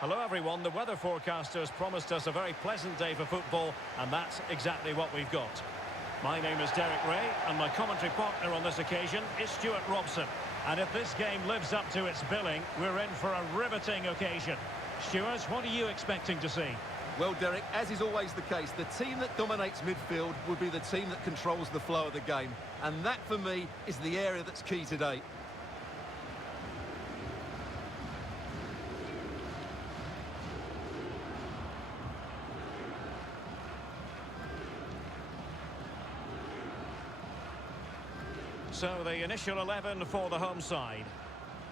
Hello everyone, the weather forecasters promised us a very pleasant day for football, and that's exactly what we've got. My name is Derek Ray, and my commentary partner on this occasion is Stuart Robson. And if this game lives up to its billing, we're in for a riveting occasion. Stuart, what are you expecting to see? Well, Derek, as is always the case, the team that dominates midfield will be the team that controls the flow of the game. And that, for me, is the area that's key today. So the initial 11 for the home side.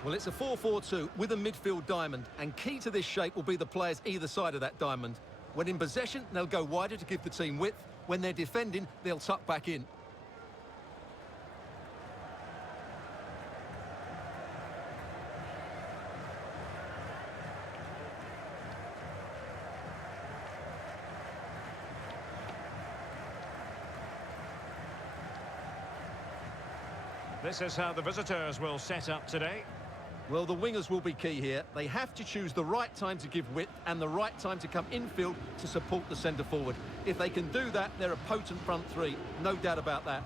Well, it's a 4-4-2 with a midfield diamond, and key to this shape will be the players either side of that diamond. When in possession, they'll go wider to give the team width. When they're defending, they'll tuck back in. This is how the visitors will set up today. Well, the wingers will be key here. They have to choose the right time to give width and the right time to come infield to support the centre-forward. If they can do that, they're a potent front three. No doubt about that.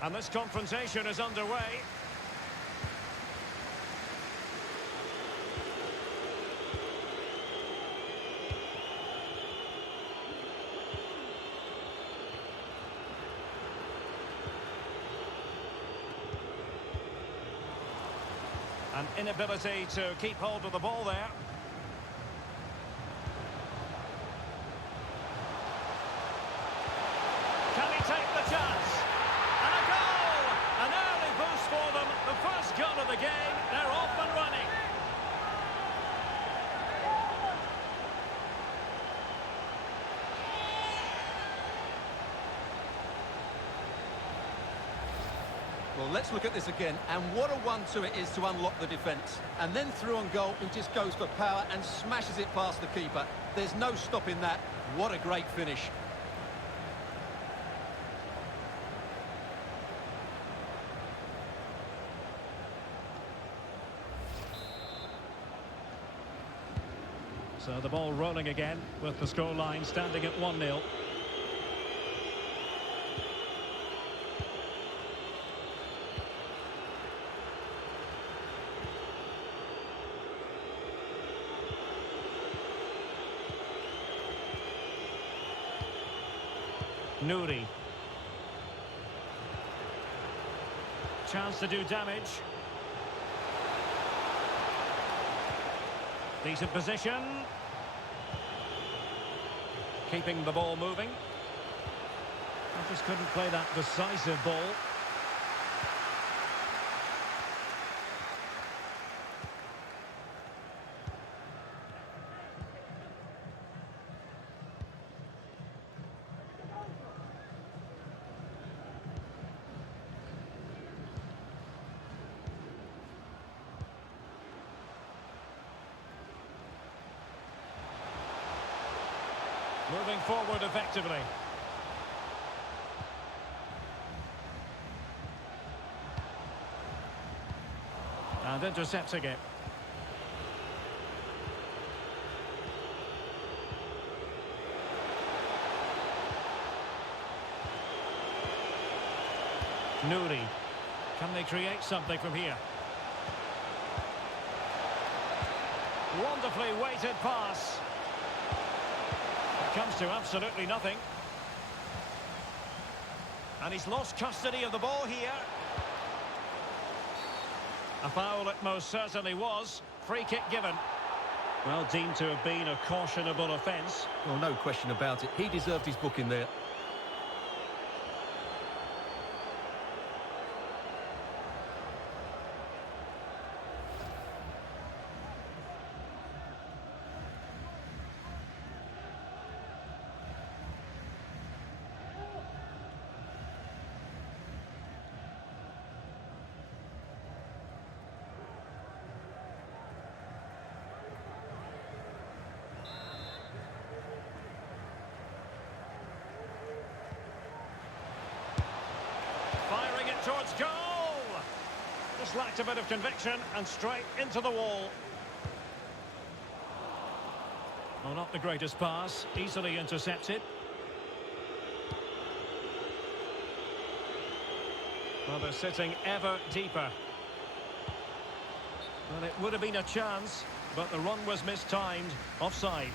And this confrontation is underway. An inability to keep hold of the ball there. Can he take the chance? And a goal! An early boost for them. The first goal of the game. They're off and running. Well, let's look at this again. And what a 1-2 it is to unlock the defence. And then through on goal, he just goes for power and smashes it past the keeper. There's no stopping that. What a great finish. So the ball rolling again with the scoreline standing at 1-0. Nouri. Chance to do damage. Decent position. Keeping the ball moving. I just couldn't play that decisive ball. Moving forward effectively. And intercepting it. Nouri. Can they create something from here? Wonderfully weighted pass. Comes to absolutely nothing. And he's lost custody of the ball here. A foul it most certainly was. Free kick given. Well, deemed to have been a cautionable offence. Well, no question about it. He deserved his booking there. towards goal. Just lacked a bit of conviction and straight into the wall. Well, not the greatest pass, easily intercepted. Well, they're sitting ever deeper. Well, it would have been a chance, but the run was mistimed. Offside.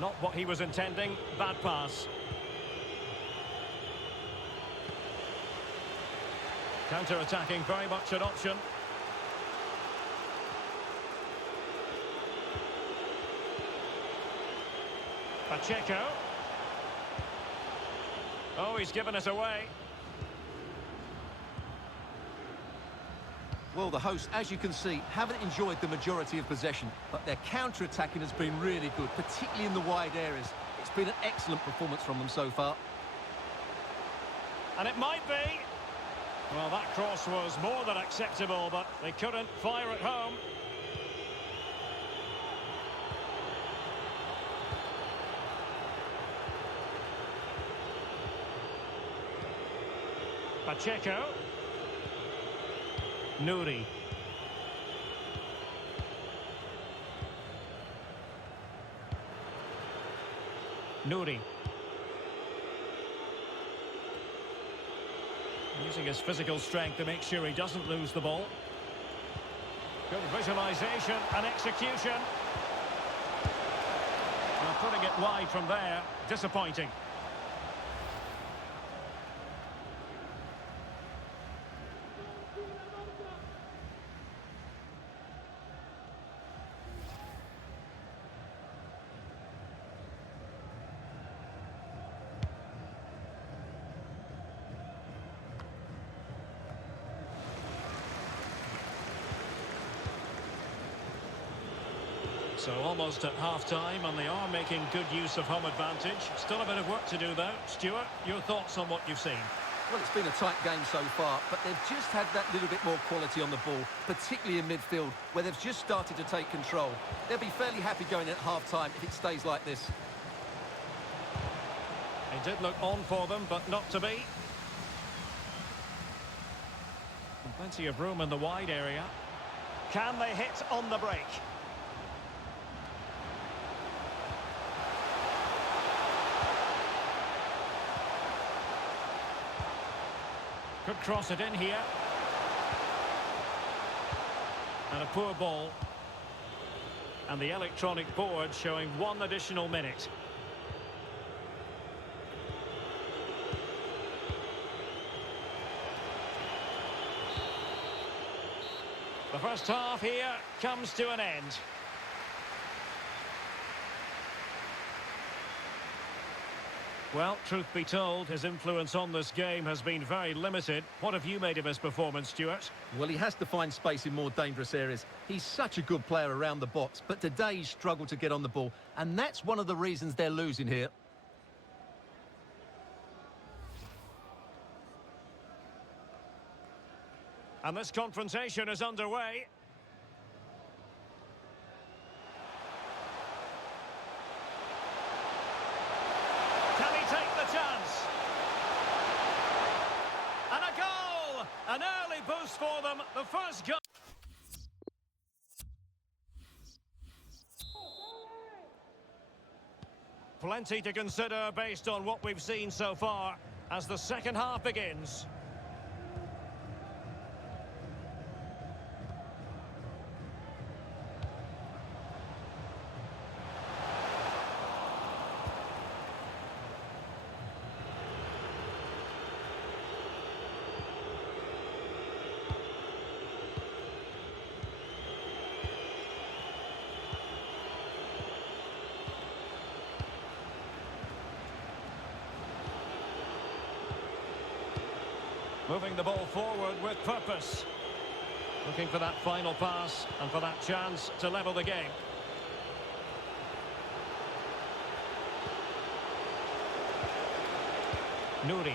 Not what he was intending. Bad pass. Counter-attacking, very much an option. Pacheco. Oh, he's given us away. Well, the hosts, as you can see, haven't enjoyed the majority of possession, but their counter-attacking has been really good, particularly in the wide areas. It's been an excellent performance from them so far. And it might be. Well, that cross was more than acceptable, but they couldn't fire it home. Pacheco. Nouri. Nouri. Using his physical strength to make sure he doesn't lose the ball. Good visualization and execution. Well, putting it wide from there, disappointing. So almost at half-time, and they are making good use of home advantage. Still a bit of work to do, though. Stuart, your thoughts on what you've seen? Well, it's been a tight game so far, but they've just had that little bit more quality on the ball, particularly in midfield, where they've just started to take control. They'll be fairly happy going at half-time if it stays like this. It did look on for them, but not to be. And plenty of room in the wide area. Can they hit on the break? Could cross it in here. And a poor ball. And the electronic board showing 1 additional minute. The first half here comes to an end. Well, truth be told, his influence on this game has been very limited. What have you made of his performance, Stuart? Well, he has to find space in more dangerous areas. He's such a good player around the box, but today he's struggled to get on the ball, and that's one of the reasons they're losing here. And this confrontation is underway. Can he take the chance? And a goal! An early boost for them. The first goal. Plenty to consider based on what we've seen so far as the second half begins. Moving the ball forward with purpose. Looking for that final pass and for that chance to level the game. Nouri.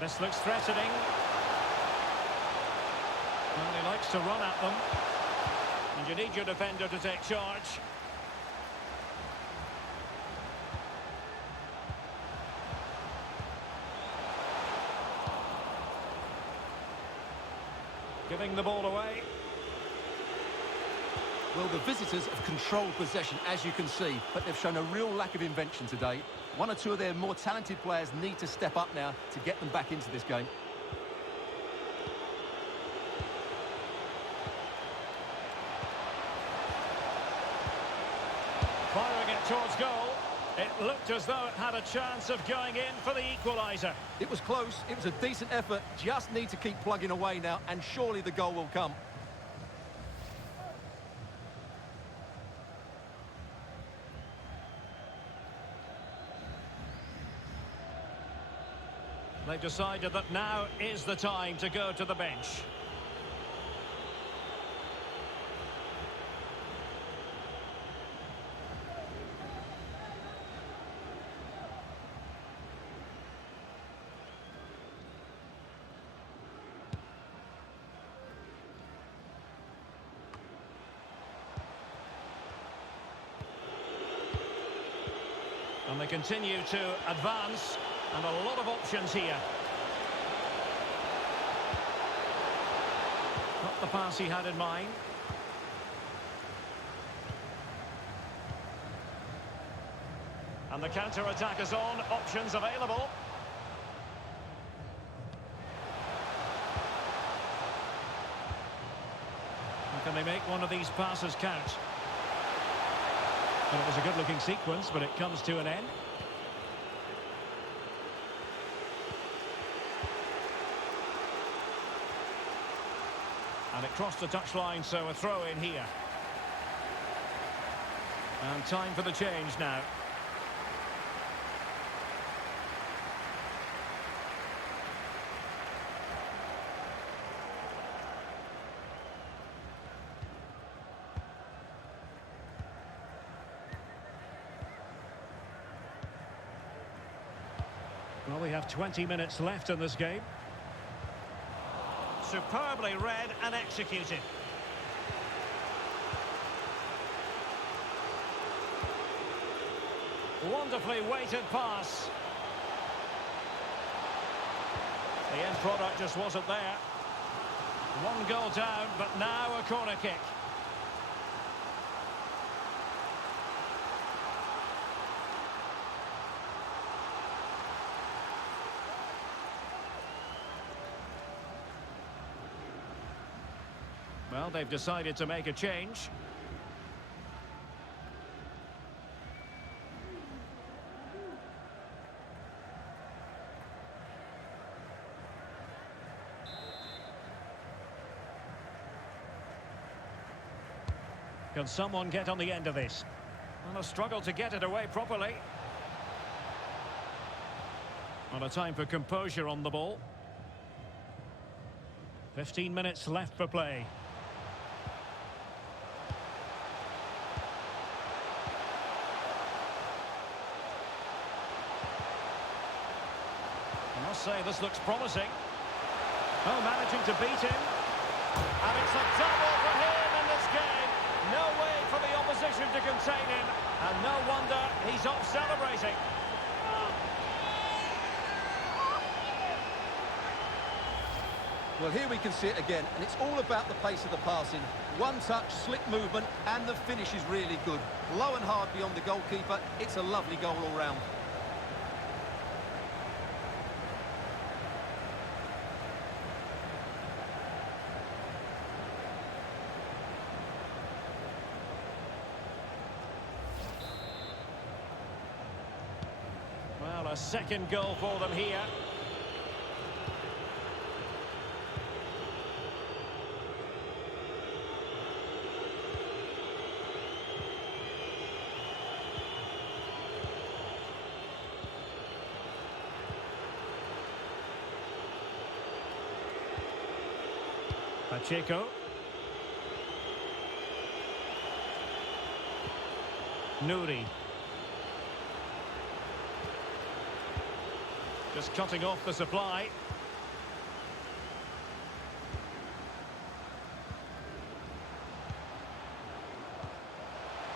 This looks threatening. Well, he likes to run at them. And you need your defender to take charge. Giving the ball away. Well, the visitors have controlled possession, as you can see, but they've shown a real lack of invention today. One or two of their more talented players need to step up now to get them back into this game. Firing it towards goal. It looked as though it had a chance of going in for the equaliser. It was close, it was a decent effort, just need to keep plugging away now, and surely the goal will come. They've decided that now is the time to go to the bench. And they continue to advance, and a lot of options here. Not the pass he had in mind. And the counter-attack is on, options available. And can they make one of these passes count? Well, it was a good-looking sequence, but it comes to an end. And it crossed the touchline, so a throw in here. And time for the change now. Well, we have 20 minutes left in this game. Superbly read and executed. Wonderfully weighted pass. The end product just wasn't there. One goal down, but now a corner kick. Well, they've decided to make a change. Can someone get on the end of this? Well, a struggle to get it away properly. And a time for composure on the ball. 15 minutes left for play. I must say this looks promising. Oh, managing to beat him. And it's a double for him in this game. No way for the opposition to contain him. And no wonder he's off celebrating. Well, here we can see it again, and it's all about the pace of the passing. One touch, slick movement, and the finish is really good. Low and hard beyond the goalkeeper. It's a lovely goal all round. Well, a second goal for them here. Pacheco. Nouri. Just cutting off the supply.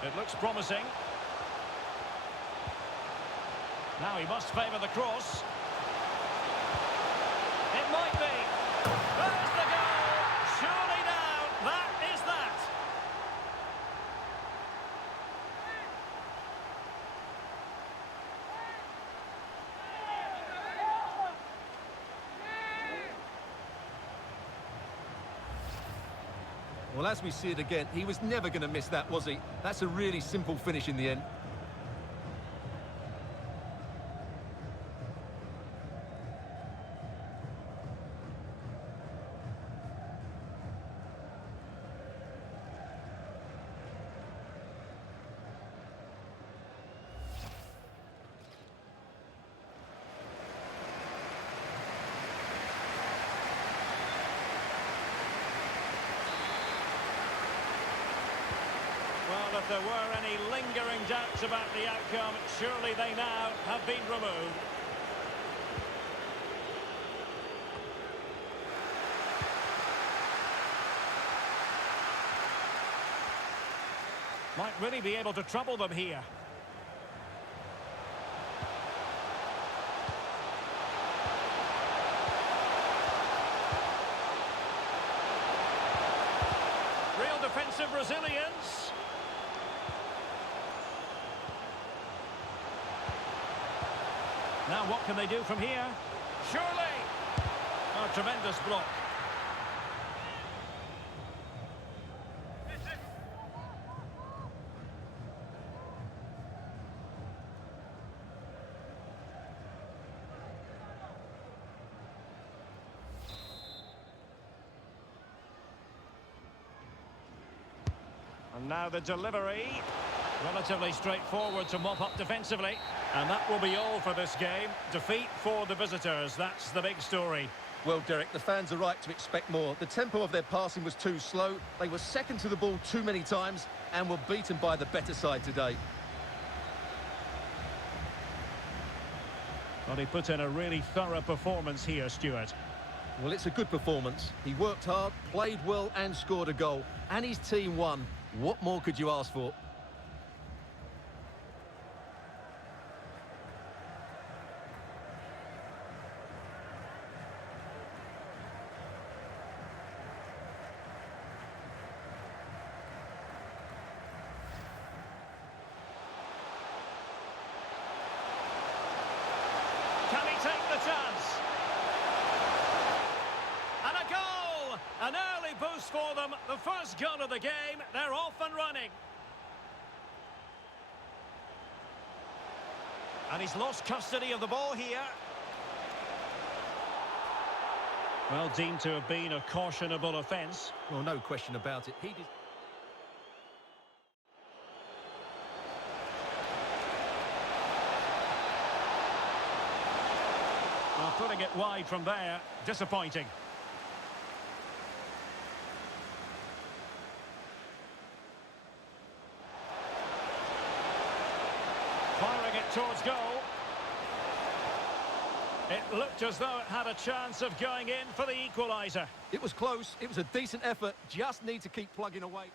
It looks promising. Now he must favour the cross. It might be. There's the goal! Surely now, that is that! Well, as we see it again, he was never going to miss that, was he? That's a really simple finish in the end. Well, if there were any lingering doubts about the outcome, surely they now have been removed. Might really be able to trouble them here. Real defensive resilience. Now what can they do from here? Surely! A tremendous block. And now the delivery. Relatively straightforward to mop up defensively. And that will be all for this game. Defeat for the visitors. That's the big story. Well, Derek, the fans are right to expect more. The tempo of their passing was too slow. They were second to the ball too many times and were beaten by the better side today. Well, he put in a really thorough performance here, Stuart. Well, it's a good performance. He worked hard, played well and scored a goal. And his team won. What more could you ask for? Can he take the chance? And a goal! An early boost for them. The first goal of the game. They're off and running. And he's lost custody of the ball here. Well, deemed to have been a cautionable offence. Well, no question about it. He did... Well, putting it wide from there, disappointing. Firing it towards goal. It looked as though it had a chance of going in for the equaliser. It was close. It was a decent effort. Just need to keep plugging away.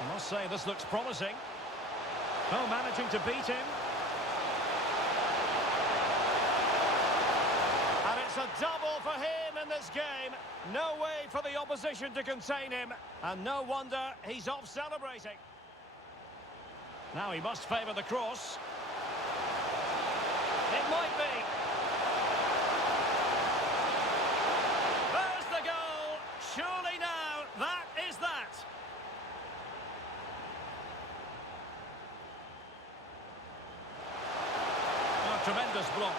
I must say, this looks promising. Oh, managing to beat him. And it's a double for him in this game. No way for the opposition to contain him. And no wonder he's off celebrating. Now he must favour the cross. It might be. There's the goal. Surely now, that is that. A tremendous block.